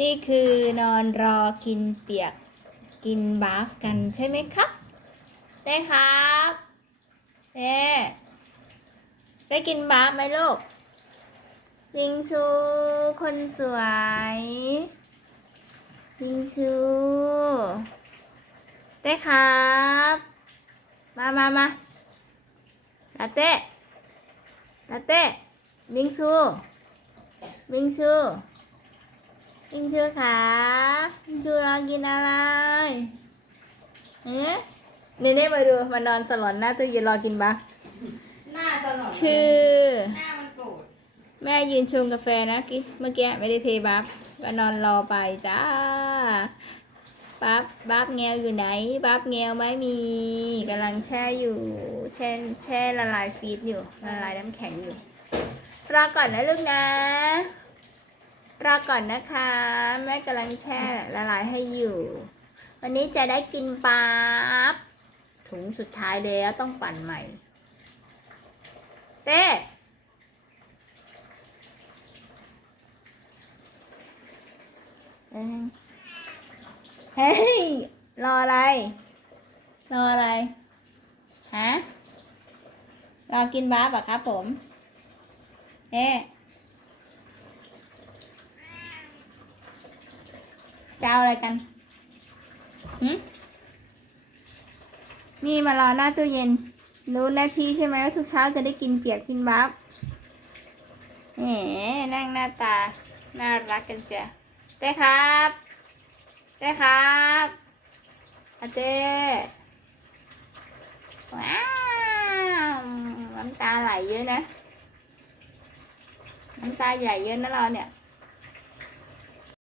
นี่คือนอนรอกินเปียกกินบาฟกันใช่ไหมครับเต้ครับเต้ได้กินบาฟไหมลูกวิงซูคนสวยวิงซูเต้ครับ มามามาลาเต้ลาเต้วิงซูวิงซู อินชูขาอินชูรอกินอะไรเอ๊ะเนเน่มาดูมานอนสลอนหน้าตู้เย็นรอกินปะหน้าตลอดคือ หน้ามันโกรธแม่ยืนชงกาแฟนะกิเมื่อกี้ไม่ได้เทบัฟก็นอนรอไปจ้าบัฟบัฟแงวอยู่ไหนบัฟแงวไม่มีกำลังแช่อยู่แช่แช่ละลายฟีดอยู่ละลายน้ำแข็งอยู่รอก่อนนะลูกนะ รอก่อนนะคะแม่กำลังแช่ละลายให้อยู่ วันนี้จะได้กินปั๊บถุงสุดท้ายแล้วต้องปั่นใหม่ เต้เฮ้ย รออะไร รออะไร ฮะ รอกินบ้าบอะครับผม เอ๊ะ จะเอาอะไรกันหืมนี่มารอหน้าตู้เย็น รู้หน้าที่ใช่ไหมว่าทุกเช้าจะได้กินเปียกกินบัฟแหมนั่งหน้าตา น่ารักกันเชียเต้ครับเต้ครับอาเต้ว้าวน้ำตาไหลเยอะนะ น้ำตาใหญ่เยอะนะเราเนี่ย